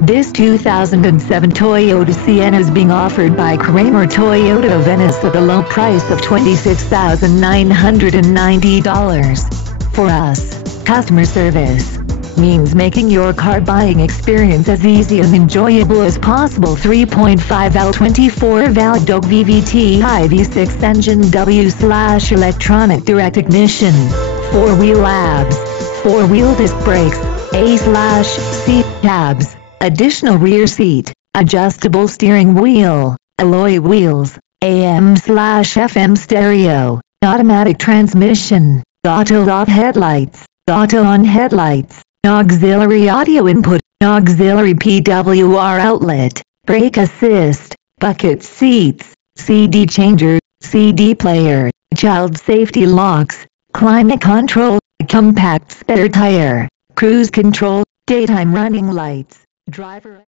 This 2007 Toyota Sienna is being offered by Kramer Toyota of Venice at a low price of $26,990. For us, customer service means making your car buying experience as easy and enjoyable as possible. 3.5L 24-valve DOG VVT IV6 engine W/electronic direct ignition, 4-wheel ABS, 4-wheel disc brakes, A/C cabs, additional rear seat, adjustable steering wheel, alloy wheels, AM/FM stereo, automatic transmission, auto-off headlights, auto-on headlights, auxiliary audio input, auxiliary PWR outlet, brake assist, bucket seats, CD changer, CD player, child safety locks, climate control, compact spare tire, cruise control, daytime running lights, driver